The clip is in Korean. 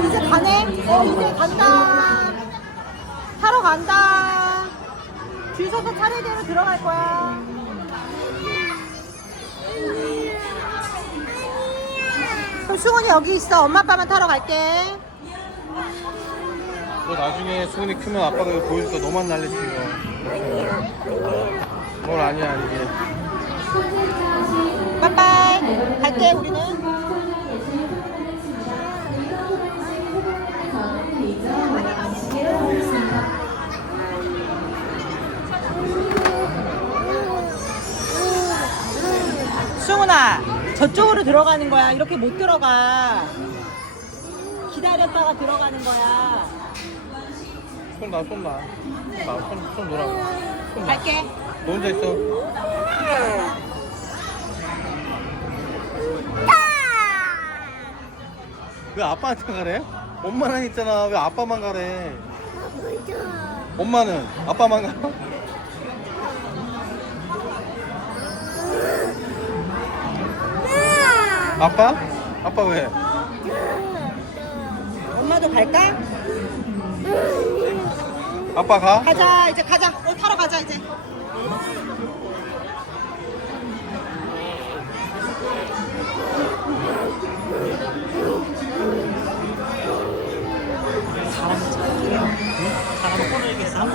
어 이제 가네. 어 이제 간다. 타러 간다. 줄 서서 차례대로 들어갈 거야. 그럼 승훈이 여기 있어. 엄마 아빠만 타러 갈게. 너 나중에 수근이 크면 아빠가 이거 보여줄까 너만 날리지 이거 뭘 아니야 이게 빠빠이. 갈게 우리는. 승훈아, 저쪽으로 들어가는 거야. 이렇게 못 들어가. 기다렸다가 들어가는 거야. 손놔 손 놔. 손, 손 놓으라고 손 놔. 갈게. 너 혼자 있어 왜 아빠한테 가래? 엄마랑 있잖아 왜 아빠만 가래 엄마는 아빠만 가? 아빠? 아빠 왜? 엄마도 갈까? 아빠 가? 가자, 이제 가자. 어, 타러 가자, 이제.